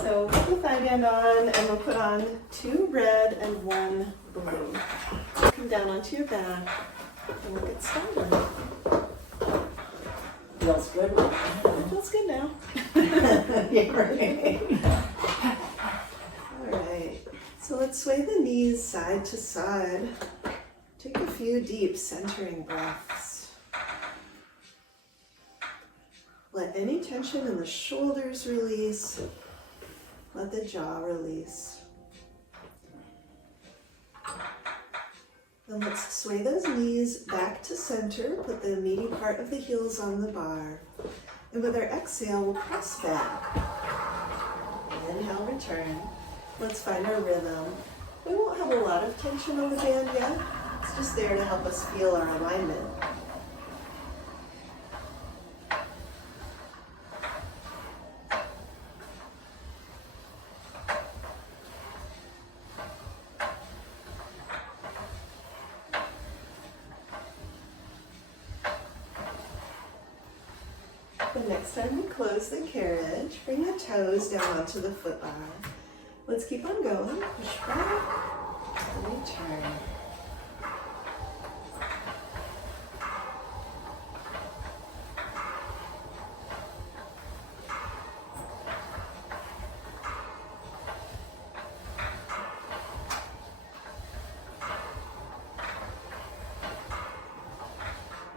So put the thigh band on, and we'll put on 2 red and 1 blue. Come down onto your back, and we'll get started. Feels good right now. It feels good now. Yeah, right. All right, so let's sway the knees side to side. Take a few deep centering breaths. Let any tension in the shoulders release. Let the jaw release. Then let's sway those knees back to center. Put the meaty part of the heels on the bar. And with our exhale, we'll press back. Inhale, return. Let's find our rhythm. We won't have a lot of tension on the band yet. It's just there to help us feel our alignment. The next time we close the carriage, bring the toes down onto the foot bar. Let's keep on going. Push back and return.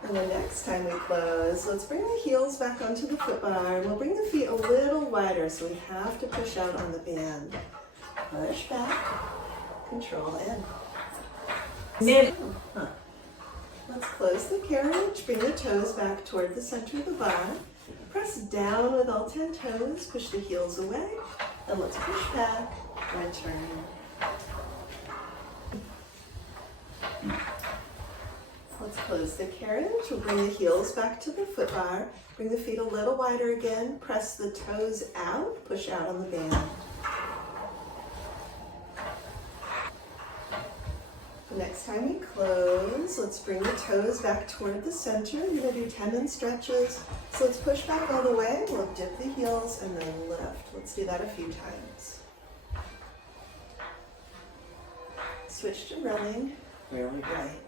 And the next time we close, let's bring the heels back onto the foot bar. We'll bring the feet a little wider, so we have to push out on the band. Push back, control in. Let's close the carriage, bring the toes back toward the center of the bar. Press down with all 10 toes, push the heels away, and let's push back, return. Let's close the carriage. We'll bring the heels back to the foot bar. Bring the feet a little wider again. Press the toes out. Push out on the band. The next time we close, let's bring the toes back toward the center. You're going to do tendon stretches. So let's push back all the way. We'll dip the heels and then lift. Let's do that a few times. Switch to running. Where we right.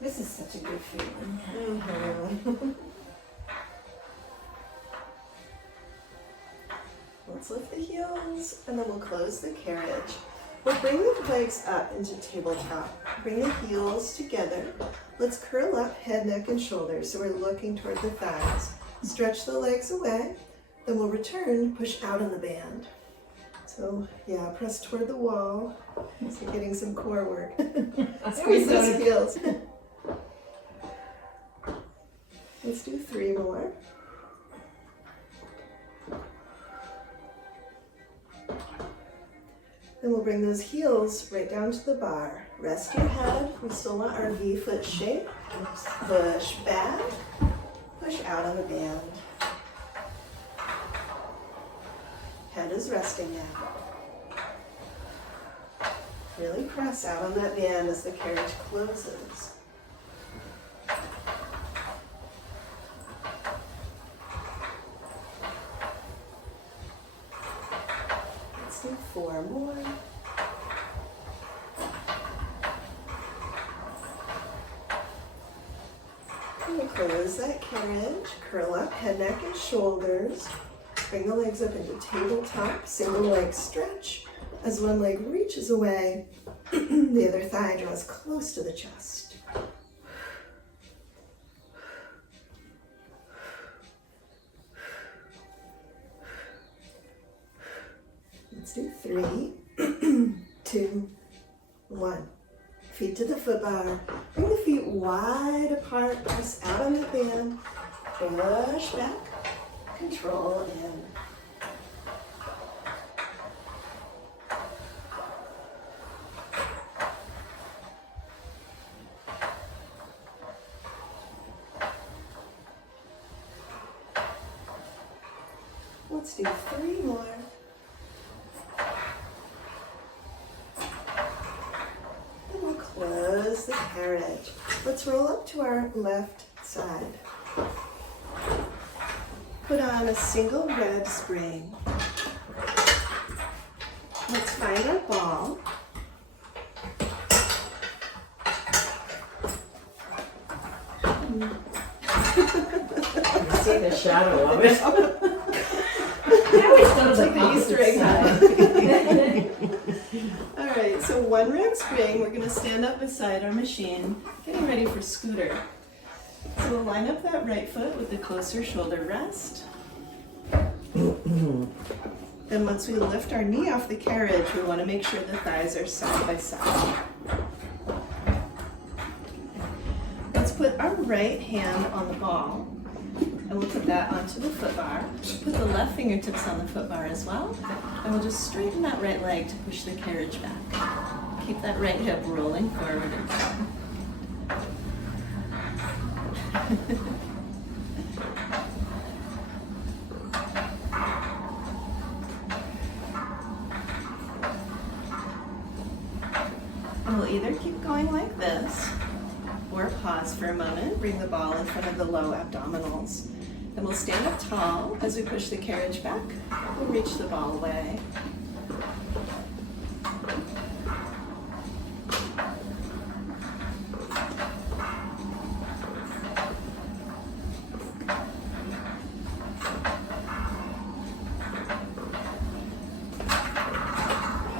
This is such a good feeling. Mm-hmm. Let's lift the heels, and then we'll close the carriage. We'll bring the legs up into tabletop. Bring the heels together. Let's curl up head, neck, and shoulders, so we're looking toward the thighs. Stretch the legs away, then we'll return, push out on the band. So, yeah, press toward the wall. So you're getting some core work. Squeeze those heels. Let's do 3 more. Then we'll bring those heels right down to the bar. Rest your head. We still want our V-foot shape. Push back, push out on the band. Head is resting now. Really press out on that band as the carriage closes. Let's do 4 more. We'll close that carriage, curl up head, neck, and shoulders. Bring the legs up into tabletop, single leg stretch. As one leg reaches away, the other thigh draws close to the chest. Let's do 3, 2, 1. Feet to the foot bar. Bring the feet wide apart. Press out on the band. Push back. Control in. Let's do 3 more. And we'll close the carriage. Let's roll up to our left side. put on a single red spring. Let's find our ball. You see the shadow of it. I always thought like the Easter egg hunt. All right, so one red spring. We're going to stand up beside our machine, getting ready for scooter. So we'll line up that right foot with the closer shoulder rest. Then once we lift our knee off the carriage, we want to make sure the thighs are side by side. Let's put our right hand on the ball, and we'll put that onto the foot bar. Put the left fingertips on the foot bar as well, and we'll just straighten that right leg to push the carriage back. Keep that right hip rolling forward and down. And we'll either keep going like this, or pause for a moment, bring the ball in front of the low abdominals. Then we'll stand up tall. As we push the carriage back, we'll reach the ball away.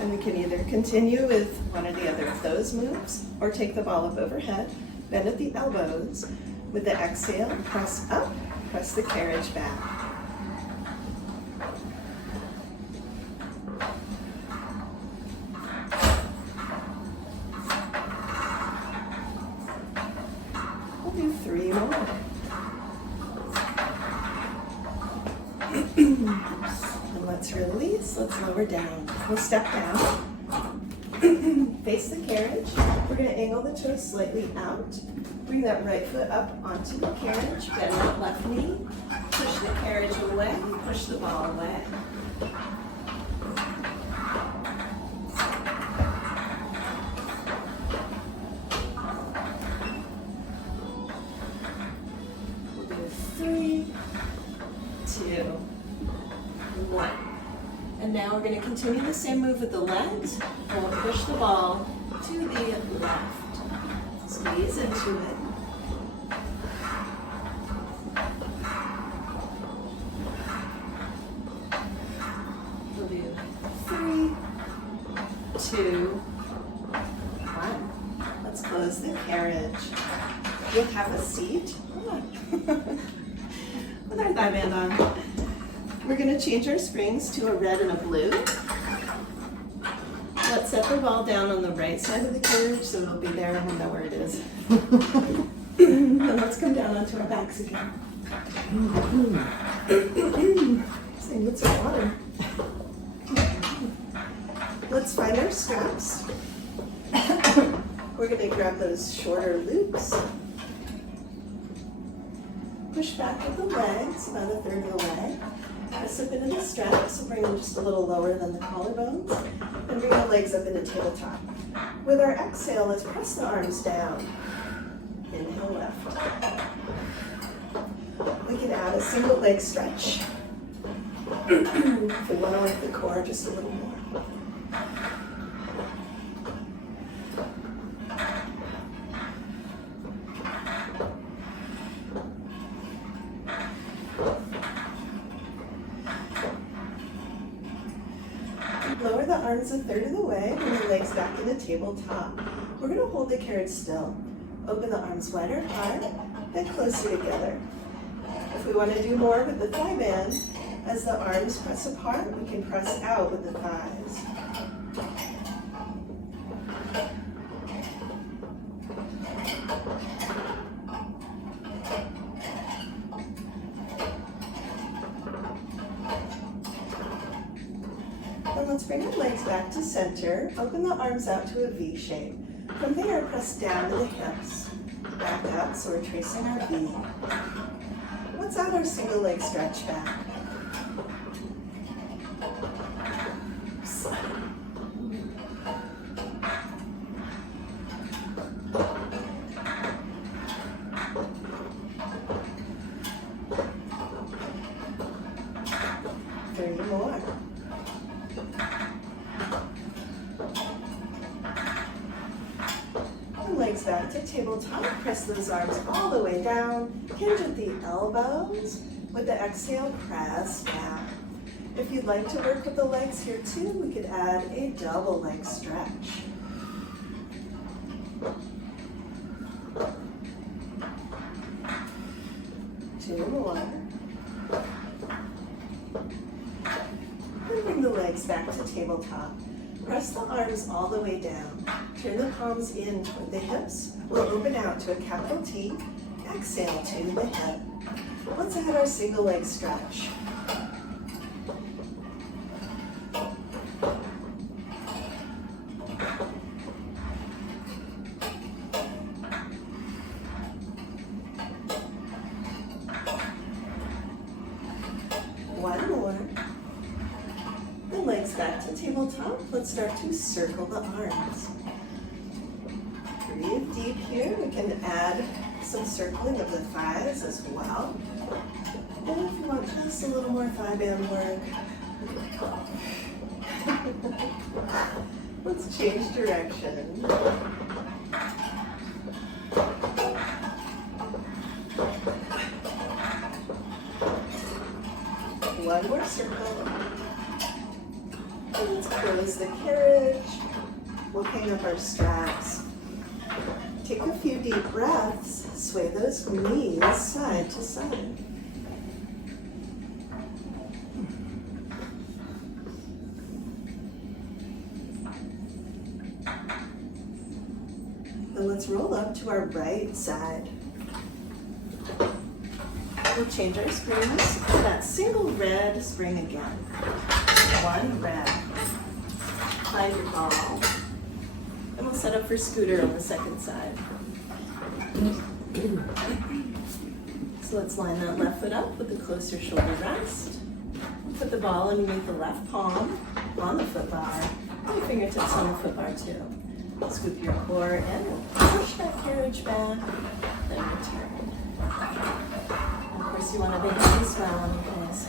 And we can either continue with one or the other of those moves, or take the ball up overhead, bend at the elbows. With the exhale, press up, press the carriage back. We'll do 3 more. And let's release, let's lower down. We'll step down. Face the carriage. We're going to angle the toes slightly out. Bring that right foot up onto the carriage. Bend that left knee. Push the carriage away. Push the ball away. We'll do 3, 2, 1. And now we're going to continue the same move with the legs, and we'll push the ball to the left. Squeeze into it. We'll do 3, 2, 1. Let's close the carriage. You'll have a seat. With our thigh band on. We're going to change our springs to a red and a blue. Let's set the ball down on the right side of the carriage so it'll be there and we'll know where it is. And let's come down onto our backs again. Same with some water. Let's find our straps. We're going to grab those shorter loops. Push back with the legs, about 1/3 of the way. Press up into the straps, so bring them just a little lower than the collarbones, and bring the legs up into tabletop. With our exhale, let's press the arms down. Inhale left. We can add a single leg stretch. If we want to work the core just a little more. Lower the arms 1/3 of the way, bring the legs back into tabletop. We're going to hold the carriage still. Open the arms wider apart, then closer together. If we want to do more with the thigh band, as the arms press apart, we can press out with the thighs. Then let's bring our legs back to center. Open the arms out to a V shape. From there, press down to the hips. Back up, so we're tracing our V. Let's add our single leg stretch back. 3 more. And legs back to tabletop. Press those arms all the way down. Hinge at the elbows. With the exhale, press down. If you'd like to work with the legs here too, we could add a double leg stretch. Two more. And bring the legs back to tabletop. Press the arms all the way down. Turn the palms in toward the hips. We'll open out to a capital T. Exhale to the hip. Let's add our single leg stretch. One more. The legs back to tabletop. Let's start to circle the arms. Breathe deep here. We can add some circling of the thighs as well. And if you want just a little more thigh band work, let's change direction. One more circle. And let's close the carriage. We'll hang up our straps. Take a few deep breaths. Sway those knees side to side. And let's roll up to our right side. We'll change our springs to that single red spring again. One red. Find your ball. And we'll set up for scooter on the second side. So let's line that left foot up with the closer shoulder rest. Put the ball underneath the left palm on the foot bar. And your fingertips on the foot bar too. Scoop your core in. Push that carriage back. Then return. And of course, you want a big happy smile on your face.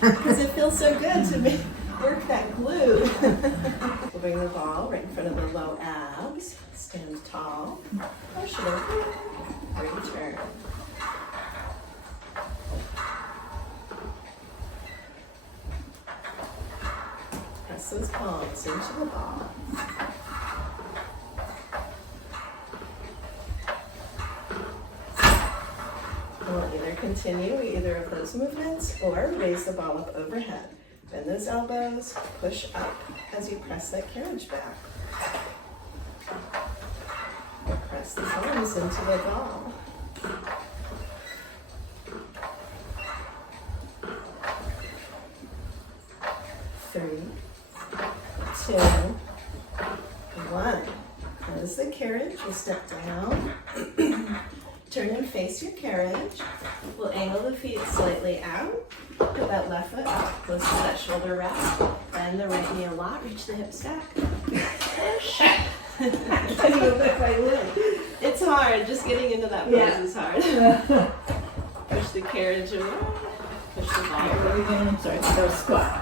Because it feels so good to work that glute. We'll bring the ball right in front of the low abs. Stand tall. Push it over. Return. Press those palms into the ball. We'll either continue either of those movements or raise the ball up overhead. Bend those elbows, push up as you press that carriage back. Press the palms into the ball. Three, two, one. Close the carriage, we'll step down. Turn and face your carriage. We'll angle the feet slightly out. Put that left foot up, close to that shoulder rest. Bend the right knee a lot, reach the hips back. Push. It's hard, just getting into that pose is hard. Push the carriage away. Push the ball. What are we going to start? So squat.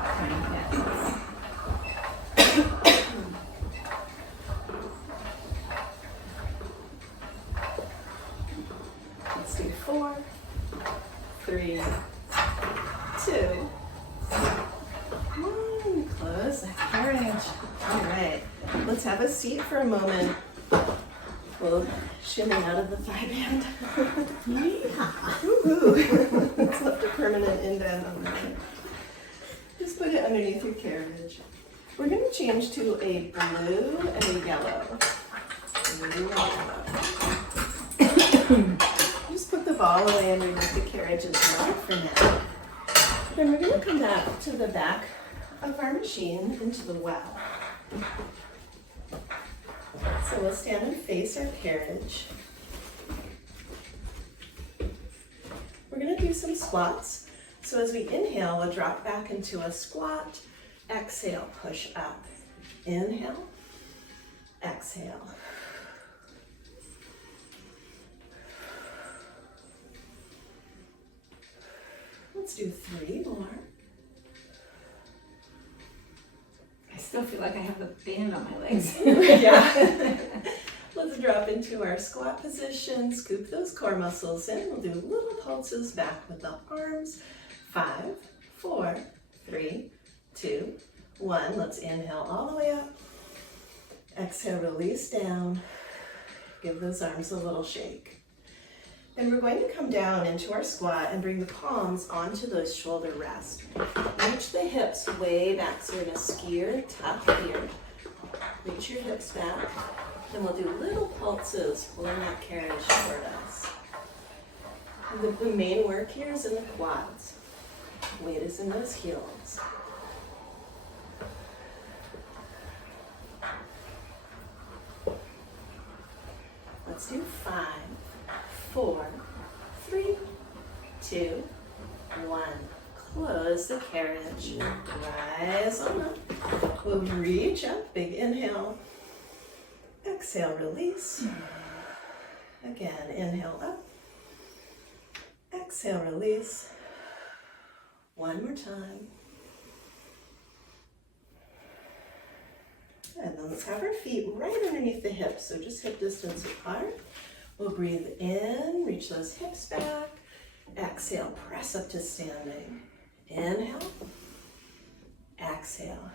Let's do 4, 3, 2, 1. Close that carriage. All right, let's have a seat for a moment. We'll shimmy out of the thigh band. Woohoo! Let's lift a permanent indent on that. Just put it underneath your carriage. We're going to change to a blue and a yellow. Blue and yellow. Just put the ball away underneath the carriage as well for now. Then we're going to come back to the back of our machine into the well. So we'll stand and face our carriage. We're going to do some squats. So as we inhale, we'll drop back into a squat. Exhale, push up. Inhale, exhale. Let's do 3 more. I still feel like I have a band on my legs. Yeah. Let's drop into our squat position. Scoop those core muscles in. We'll do little pulses back with the arms. 5, 4, 3, 2, 1. Let's inhale all the way up. Exhale, release down. Give those arms a little shake. Then we're going to come down into our squat and bring the palms onto those shoulder rests. Reach the hips way back. So we're going to skier, tuck here. Reach your hips back. Then we'll do little pulses, pulling that carriage toward us. The main work here is in the quads. Weight is in those heels. Let's do 5, 4, 3, 2, 1. Close the carriage. Rise on up. We'll reach up. Big inhale. Exhale, release. Again, inhale up. Exhale, release. One more time. And then let's have our feet right underneath the hips, so just hip distance apart. We'll breathe in, reach those hips back. Exhale, press up to standing. Inhale. Exhale.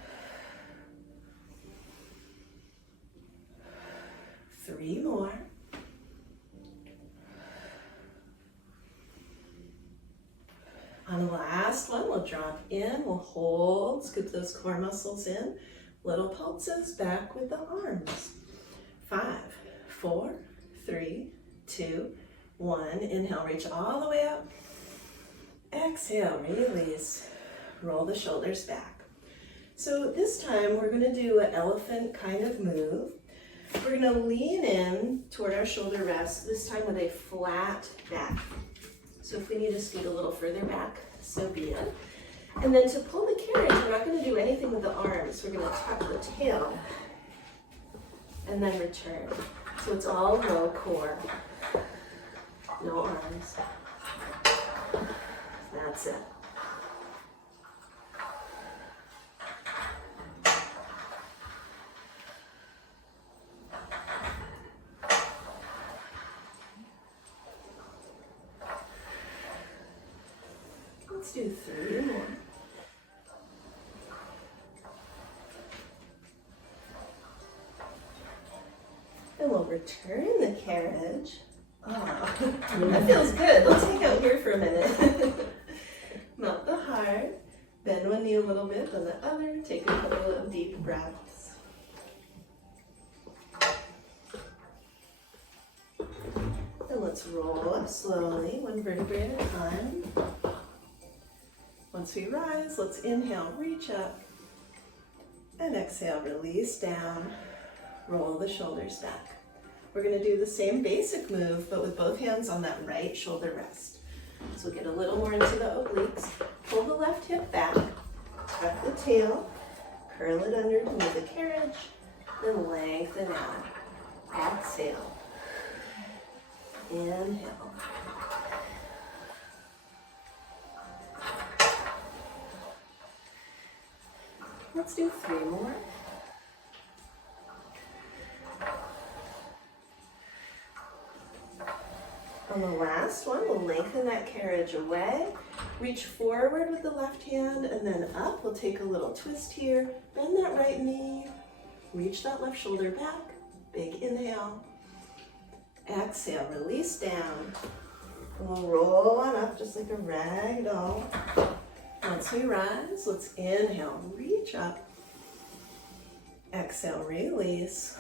3 more. On the last one, we'll drop in, we'll hold, scoop those core muscles in. Little pulses back with the arms. 5, 4, 3, 2, 1. Inhale, reach all the way up. Exhale, release. Roll the shoulders back. So this time we're going to do an elephant kind of move. We're going to lean in toward our shoulder rest, this time with a flat back. So if we need to scoot a little further back, so be it. And then to pull the carriage, we're not going to do anything with the arms. We're going to tuck the tail and then return. So it's all low core, no arms. That's it. Let's do 3 more. And we'll return the carriage. Oh, that feels good. Let's hang out here for a minute. Melt the heart. Bend one knee a little bit, then the other. Take a couple of deep breaths. And let's roll up slowly, one vertebrae at a time. Once we rise, let's inhale, reach up. And exhale, release down. Roll the shoulders back. We're going to do the same basic move, but with both hands on that right shoulder rest. So get a little more into the obliques. Pull the left hip back, tuck the tail, curl it under to move the carriage, then lengthen out. Exhale. Inhale. Let's do 3 more. On the last one, we'll lengthen that carriage away. Reach forward with the left hand and then up. We'll take a little twist here. Bend that right knee. Reach that left shoulder back. Big inhale. Exhale, release down. And we'll roll on up just like a rag doll. Once we rise, let's inhale, reach up. Exhale, release.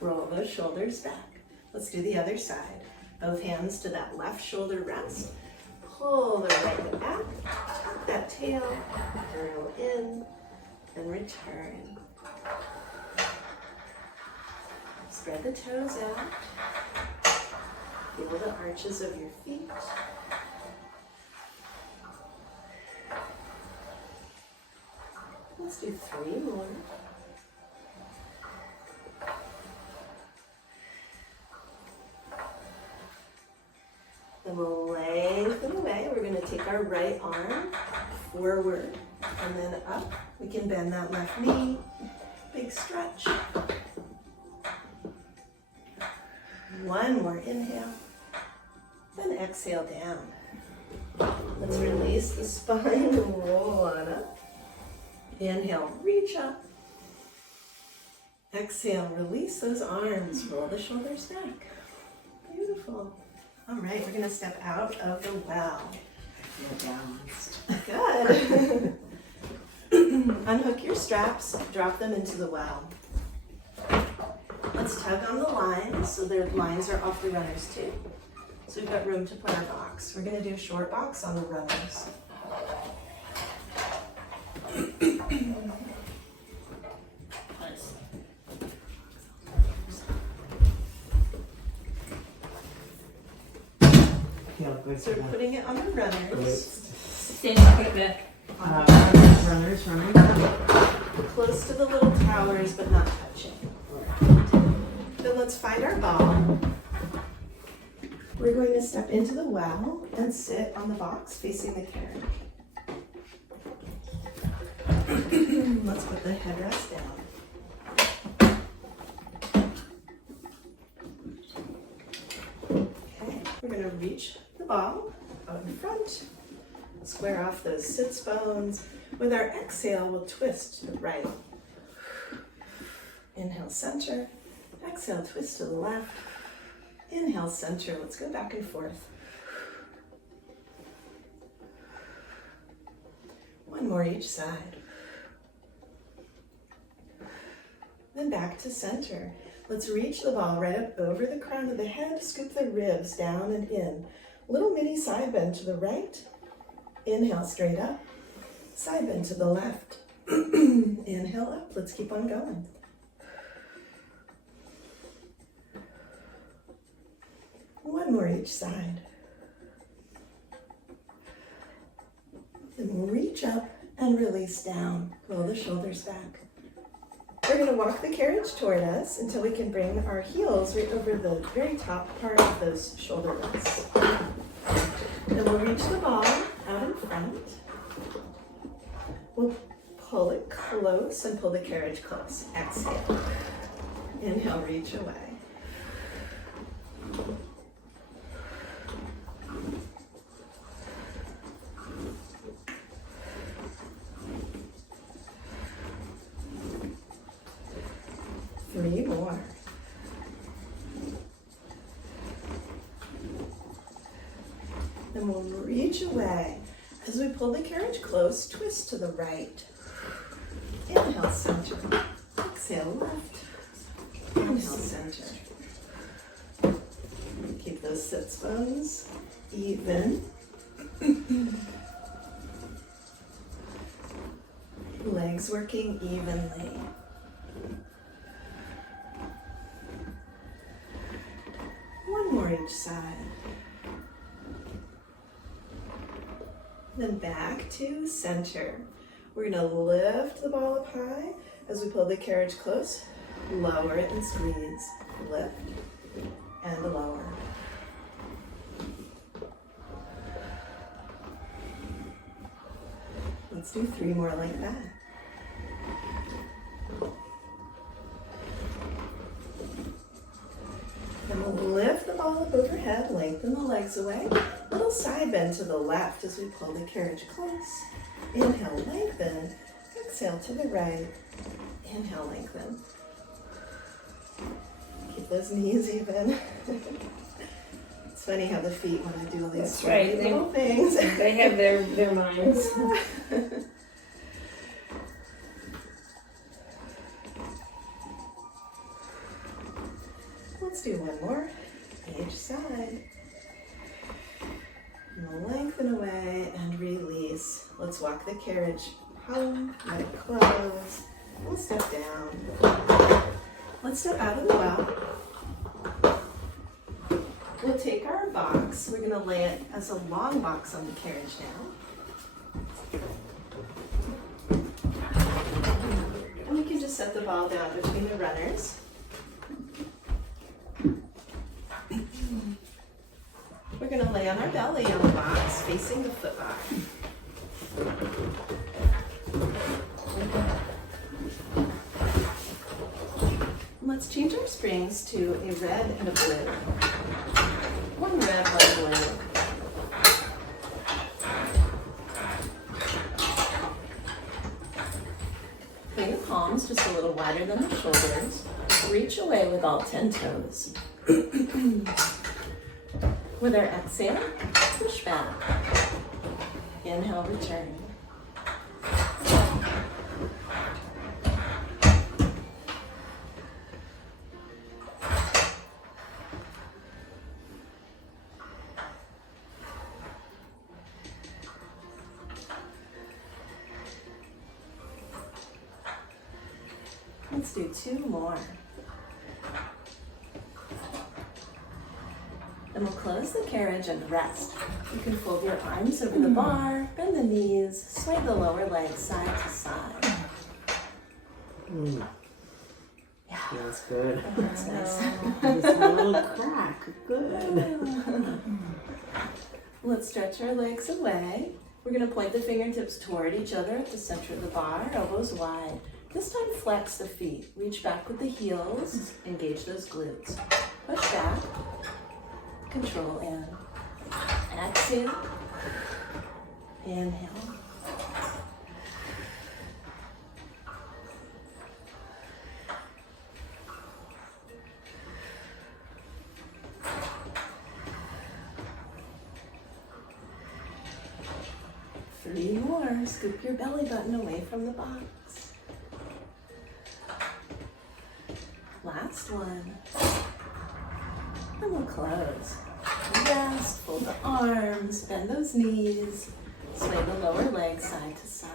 Roll those shoulders back. Let's do the other side. Both hands to that left shoulder rest. Pull the right hip back, tuck that tail, curl in, and return. Spread the toes out. Feel the arches of your feet. Let's do 3 more. Then we'll lengthen away. We're going to take our our right arm forward and then up. We can bend that left knee. Big stretch. One more inhale. Then exhale down. Let's release the spine. Roll on up. Inhale, reach up. Exhale, release those arms. Roll the shoulders back. Beautiful. All right, we're going to step out of the well. I feel balanced. Good. Unhook your straps, drop them into the well. Let's tug on the lines so the lines are off the runners too. So we've got room to put our box. We're going to do a short box on the runners. Feel good So for we're that. putting it on the runners. Stand up right back. Runners running. Close to the little towers, but not touching. Then let's find our ball. We're going to step into the well and sit on the box facing the carriage. Let's put the headrest down. Okay, we're going to reach the ball out in front. Square off those sits bones. With our exhale, we'll twist to the right. Inhale, center. Exhale, twist to the left. Inhale, center. Let's go back and forth. One more each side. Then back to center. Let's reach the ball right up over the crown of the head. Scoop the ribs down and in. Little mini side bend to the right. Inhale, straight up. Side bend to the left. Inhale up. Let's keep on going. One more each side. Then we'll reach up and release down. Roll the shoulders back. We're going to walk the carriage toward us until we can bring our heels right over the very top part of those shoulder rests. Then we'll reach the ball out in front. We'll pull it close and pull the carriage close. Exhale. Inhale, reach away. Three more. Then we'll reach away. As we pull the carriage close, twist to the right. Inhale, center. Exhale, left. Inhale, center. Keep those sits bones even. Legs working evenly. One more each side. Then back to center. We're going to lift the ball up high as we pull the carriage close. Lower it and squeeze. Lift and lower. Let's do three more like that. Then we'll lift the ball up overhead, lengthen the legs away. Little side bend to the left as we pull the carriage close. Inhale, lengthen. Exhale to the right. Inhale, lengthen. Keep those knees even. It's funny how the feet want to do all these That's right. little things. They have their minds. Let's do one more each side. And we'll lengthen away and release. Let's walk the carriage home, let it close. We'll step down. Let's step out of the well. We'll take our box. We're going to lay it as a long box on the carriage now. And we can just set the ball down between the runners. We're going to lay on our belly on the box, facing the foot bar. Let's change our springs to a red and a blue. One red, one blue. Bring the palms just a little wider than the shoulders. Reach away with all 10 toes. With our exhale, push back. Inhale, return. Let's do 2 more. Then we'll close the carriage and rest. You can fold your arms over the bar, bend the knees, sway the lower legs side to side. Yeah. Feels good. That's nice. Just a little crack. Good. Let's stretch our legs away. We're going to point the fingertips toward each other at the center of the bar, elbows wide. This time flex the feet. Reach back with the heels. Engage those glutes. Push back. Control in. Exhale. Inhale. Three more. Scoop your belly button away from the box. Last one. And we'll close. Rest, fold the arms, bend those knees, sway the lower legs side to side.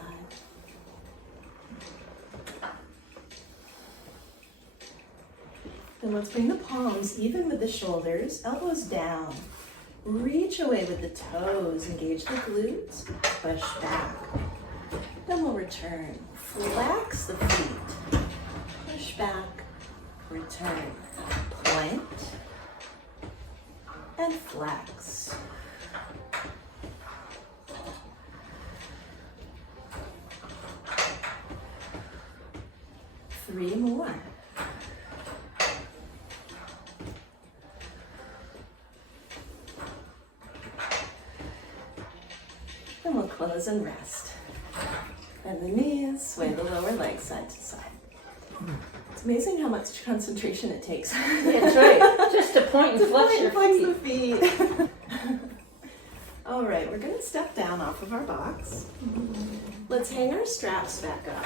Then let's bring the palms even with the shoulders, elbows down. Reach away with the toes, engage the glutes, push back. Then we'll return. Flex the feet, push back, return. Plant and flex. Three more. Then we'll close and rest. Bend the knees, sway the lower legs side to side. It's amazing how much concentration it takes. That's right. Just to point and flex your Flex feet. the feet. All right, we're going to step down off of our box. Let's hang our straps back up.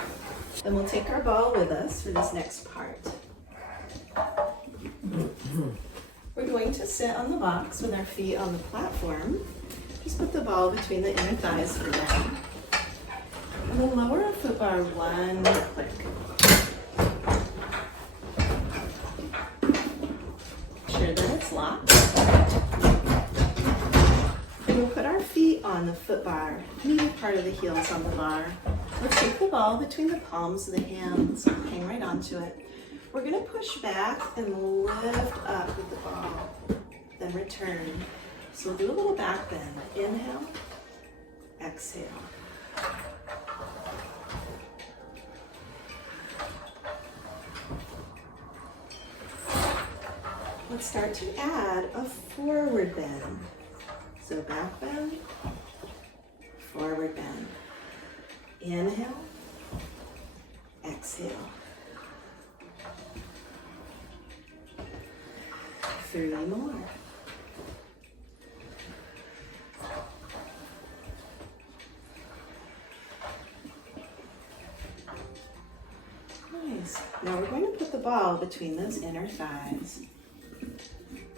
Then we'll take our ball with us for this next part. We're going to sit on the box with our feet on the platform. Just put the ball between the inner thighs for now. And then lower our foot bar one click. Sure that it's locked. And we'll put our feet on the foot bar, meaty part of the heels on the bar. Let's take the ball between the palms of the hands, hang right onto it. We're going to push back and lift up with the ball, then return. So we'll do a little back bend. Inhale, exhale. Let's start to add a forward bend. So back bend, forward bend. Inhale, exhale. 3 more. Nice. Now we're going to put the ball between those inner thighs.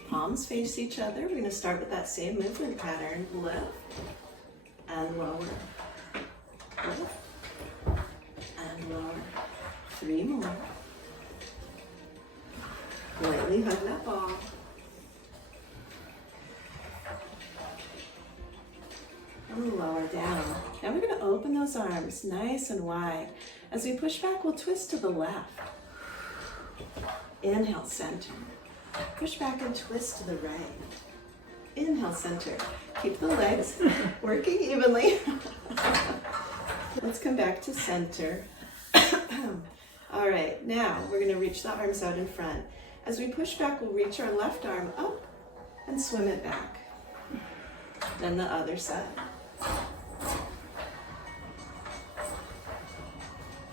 Palms face each other. We're going to start with that same movement pattern. Lift and lower. Lift and lower. 3 more. Lightly hug that ball. And lower down. Now we're going to open those arms nice and wide. As we push back, we'll twist to the left. Inhale, center. Push back and twist to the right. Inhale, center. Keep the legs working evenly. Let's come back to center. All right, now we're going to reach the arms out in front. As we push back, we'll reach our left arm up and swim it back. Then the other side.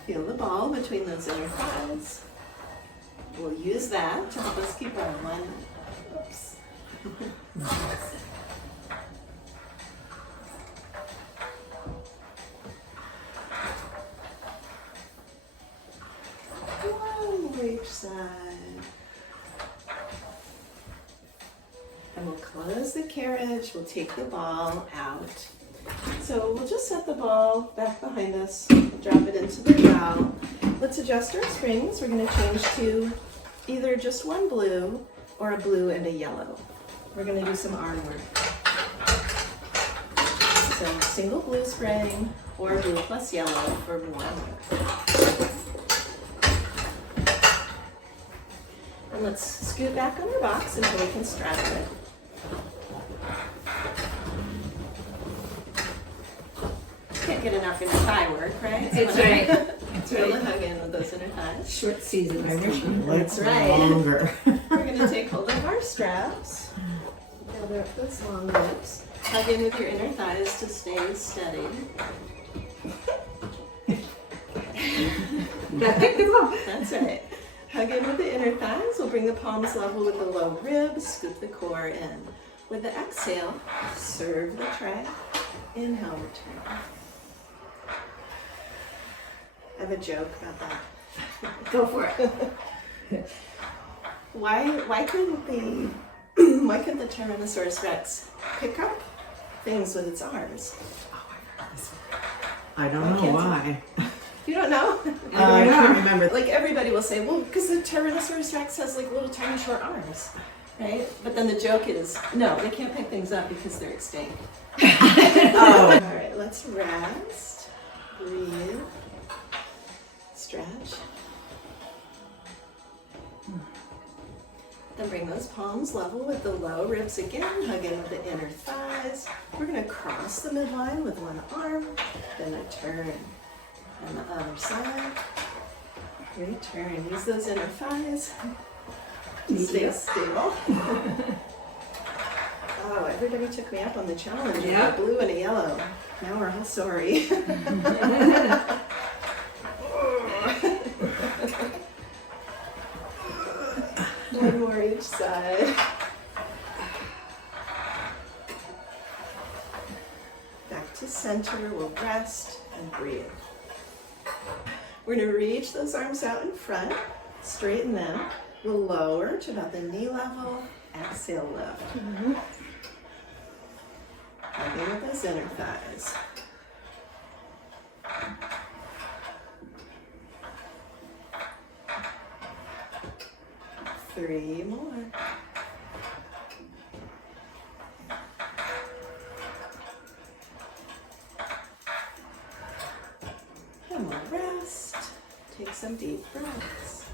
Feel the ball between those inner thighs. We'll use that to help us keep our alignment. Oops. One each side. And we'll close the carriage. We'll take the ball out. So we'll just set the ball back behind us, drop it into the growl. Let's adjust our springs. We're going to change to either just one blue or a blue and a yellow. We're going to do some arm work. So single blue spring or blue plus yellow for more. And let's scoot back on our box until we can straddle it. Can't get enough inner thigh work, right? That's right. That's right. Really hug in with those inner thighs. Short season. That's right. Longer. We're going to take hold of our straps. Gather up those long lips. Hug in with your inner thighs to stay steady. That's right. Hug in with the inner thighs. We'll bring the palms level with the low ribs. Scoop the core in. With the exhale, serve the tray. Inhale, return. I have a joke about that. Go for it. Why couldn't the Tyrannosaurus Rex pick up things with its arms? I don't know why. You don't know? I can't remember. Like everybody will say, well, because the Tyrannosaurus Rex has like little tiny short arms, right? But then the joke is, no, they can't pick things up because they're extinct. Oh. All right, let's rest, breathe, stretch. Then bring those palms level with the low ribs again. Hug in with the inner thighs. We're going to cross the midline with one arm, then a turn. And the other side. Return. Use those inner thighs. Stay stable. Oh, everybody took me up on the challenge. Yeah. A blue and a yellow. Now we're all sorry. One more each side. Back to center. We'll rest and breathe. We're going to reach those arms out in front, straighten them. We'll lower to about the knee level. Exhale, lift. Hugging with those inner thighs. Three more. And we'll rest. Take some deep breaths.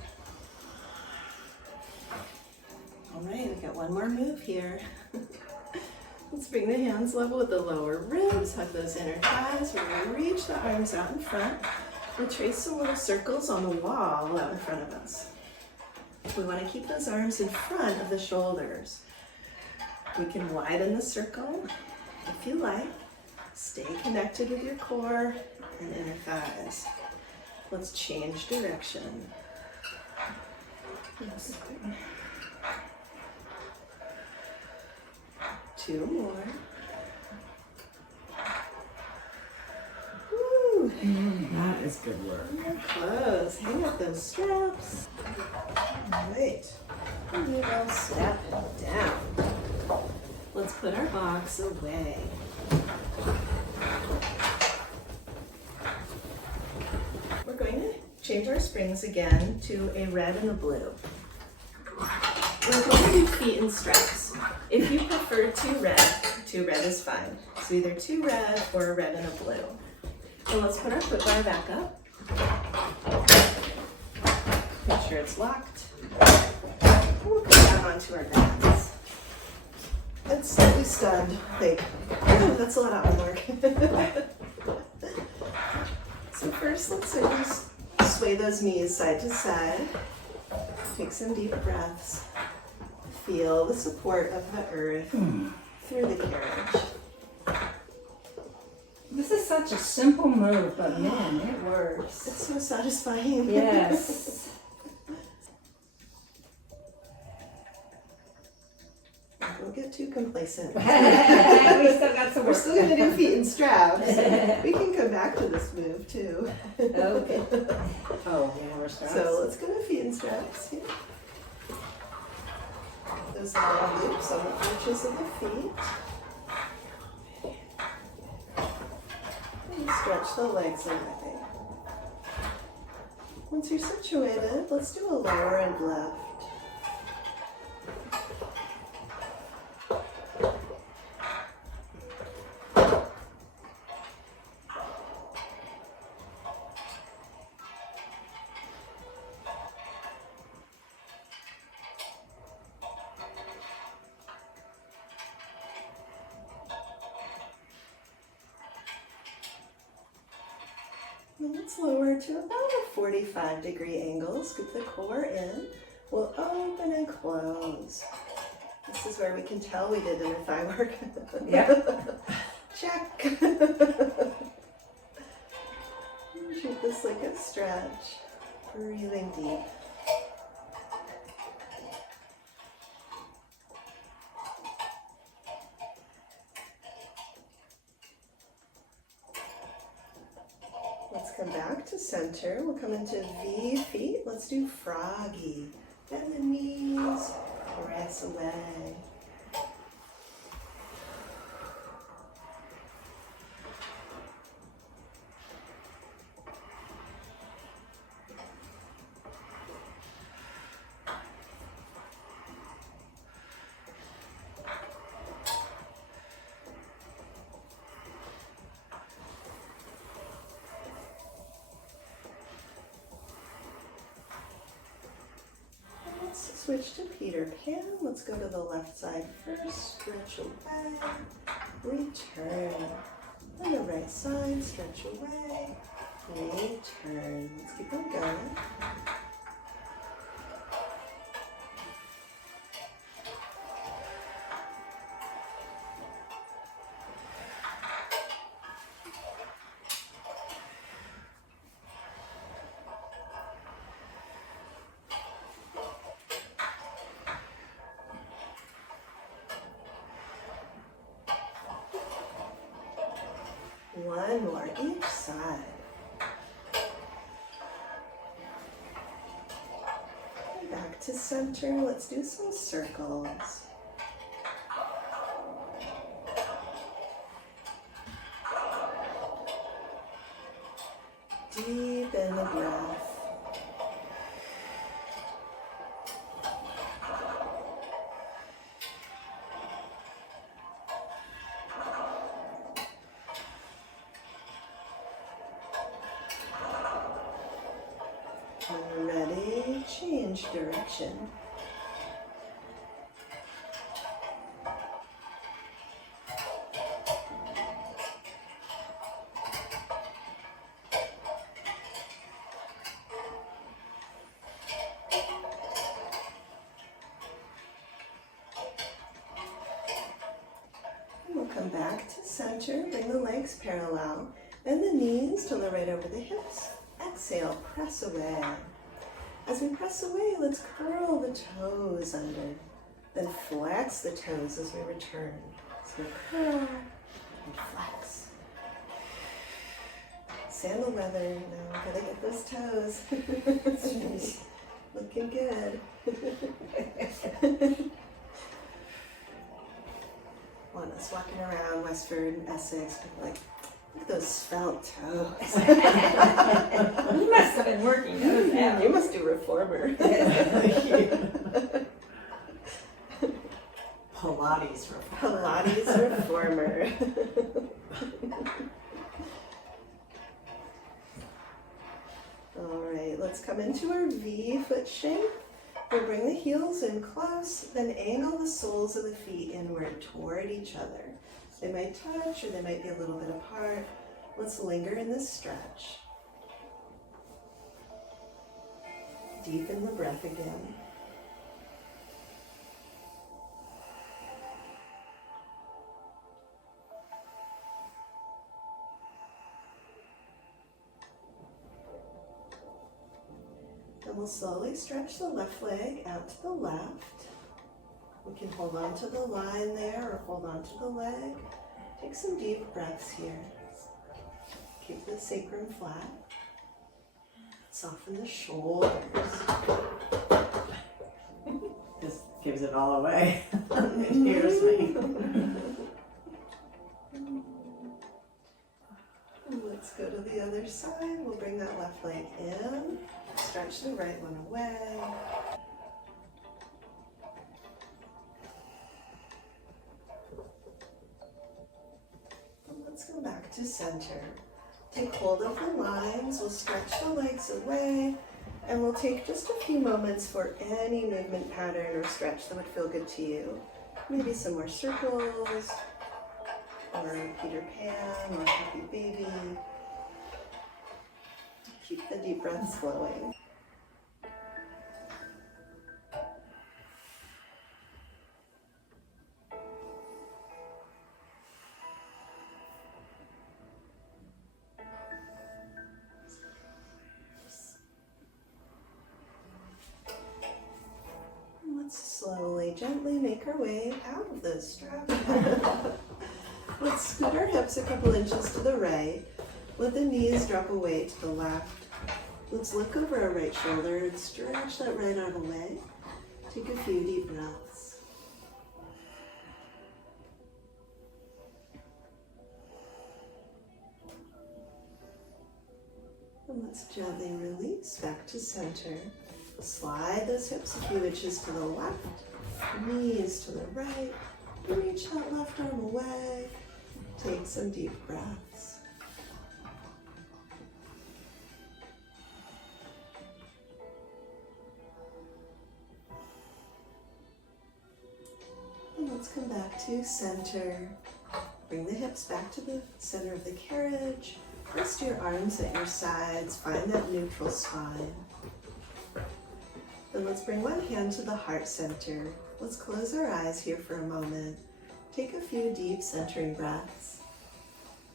All right, we've got one more move here. Let's bring the hands level with the lower ribs. Hug those inner thighs. We're going to reach the arms out in front. We'll trace some little circles on the wall out in front of us. We want to keep those arms in front of the shoulders. We can widen the circle if you like. Stay connected with your core and inner thighs. Let's change direction. Two more. Woo. That is good work. You're close. Hang up those straps. All right. And we will step down. Let's put our box away. We're going to change our springs again to a red and a blue. We're going to do feet and straps. If you prefer two red is fine. So either two red or a red and a blue. So let's put our foot bar back up. Make sure it's locked. We'll come down onto our backs. and slightly stunned. Like, oh, that's a lot of arm work. So first, let's sort of sway those knees side to side. Take some deep breaths. Feel the support of the earth through the carriage. This is such a simple move, but man, it works. It's so satisfying. Yes. Don't get too complacent. We still got some We're work. still going to do feet and straps. We can come back to this move too. Okay. Oh, yeah, we're starting. So let's go to feet and straps. Yeah. Those long loops on the arches of the feet. And stretch the legs away. Once you're situated, let's do a lower and left. And let's lower to about a 45-degree angle. Scoop the core in. We'll open and close. This is where we can tell we did inner thigh work. Yep. Check. Treat this like a stretch. Breathing deep. Let's come back to center. We'll come into V feet. Let's do froggy. Bend the knees, press away. Let's switch to Peter Pan. Let's go to the left side first. Stretch away. Return. On the right side, stretch away. Return. Let's keep on going. One more each side. Back to center. Let's do some circles. Deep in the breath. When you're ready, change direction. And we'll come back to center, bring the legs parallel, and the knees to the right over the hips. Exhale, press away. As we press away, let's curl the toes under. Then flex the toes as we return. So curl and flex. Sandal weather, now gotta get those toes. Looking good. Want us walking around Westford, Essex, people like, look at those svelte toes. You must have been working those out. You must do reformer. Pilates for Pilates reformer. All right, let's come into our V foot shape. We'll bring the heels in close, then angle the soles of the feet inward toward each other. They might touch or they might be a little bit apart. Let's linger in this stretch. Deepen the breath again. Then we'll slowly stretch the left leg out to the left. We can hold on to the line there or hold on to the leg. Take some deep breaths here. Keep the sacrum flat. Soften the shoulders. This gives it all away. It hears me. Let's go to the other side. We'll bring that left leg in. Stretch the right one away. And let's go back to center. Take hold of the lines. We'll stretch the legs away. And we'll take just a few moments for any movement pattern or stretch that would feel good to you. Maybe some more circles, or Peter Pan, or Happy Baby. Keep the deep breaths flowing. Let's slowly, gently make our way out of this strap. Let's scoot our hips a couple inches to the right. Let the knees drop away to the left. Let's look over our right shoulder and stretch that right arm away. Take a few deep breaths. And let's gently release back to center. Slide those hips a few inches to the left, knees to the right. Reach that left arm away. Take some deep breaths. And let's come back to center. Bring the hips back to the center of the carriage. Rest your arms at your sides. Find that neutral spine. Then let's bring one hand to the heart center. Let's close our eyes here for a moment. Take a few deep centering breaths.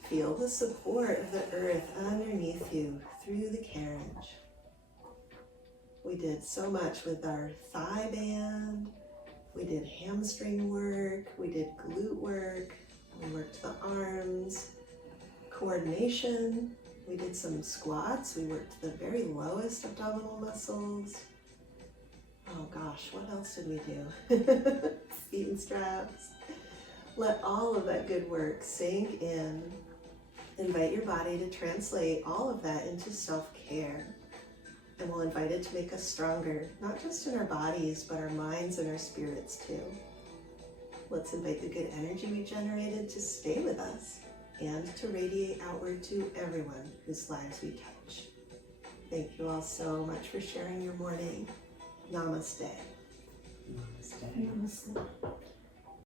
Feel the support of the earth underneath you through the carriage. We did so much with our thigh band. We did hamstring work. We did glute work. We worked the arms. Coordination. We did some squats. We worked the very lowest abdominal muscles. Oh gosh, what else did we do? Feet and straps. Let all of that good work sink in. Invite your body to translate all of that into self-care. And we'll invite it to make us stronger, not just in our bodies, but our minds and our spirits too. Let's invite the good energy we generated to stay with us and to radiate outward to everyone whose lives we touch. Thank you all so much for sharing your morning. Namaste. Namaste. Namaste.